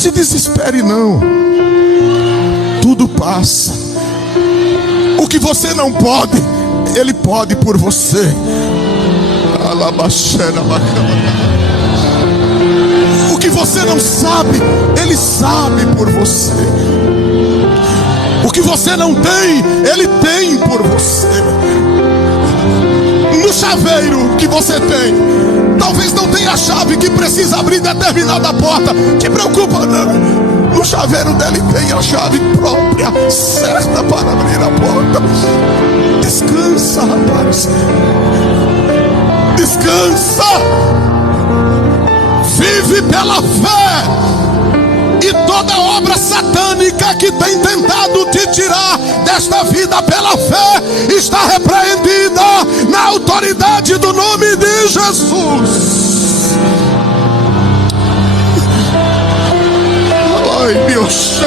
se desespere não. Tudo passa. O que você não pode, Ele pode por você. O que você não sabe, Ele sabe por você. O que você não tem, Ele tem por você. No chaveiro que você tem, talvez não tenha a chave que precisa abrir determinada porta. Te preocupa não. No chaveiro dele tem a chave própria, certa para abrir a porta. Descansa, rapaz. Descansa. Vive pela fé. E toda obra satânica que tem tentado te tirar desta vida pela fé está repreendida na autoridade do nome de Jesus. Ai, meu Deus.